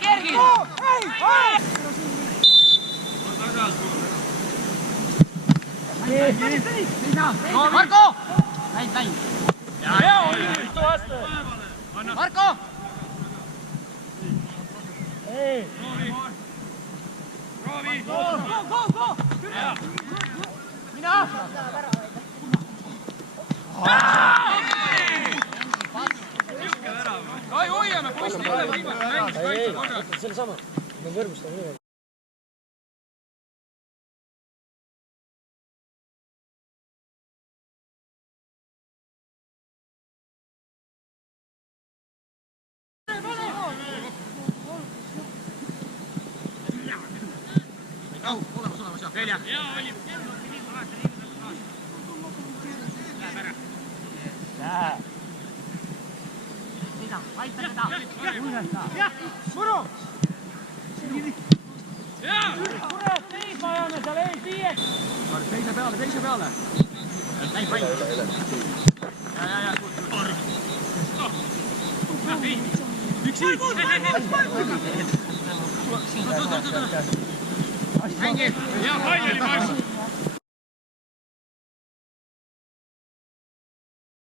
Kergi! Marko! Läinud. Marko! Go! Mina! Ai hoiame poisti, ei ole viimane mängis kaitse korras. Selle sama, me võrgustame niimoodi. Olemas, jah. Velja. Läheb ära. Aita seda! Jah! Muru! Kurat, teis vajame seal ees viieks! Teise peale! Läi pall! Ja, Üksi! Mängi! Hea pall oli, Max!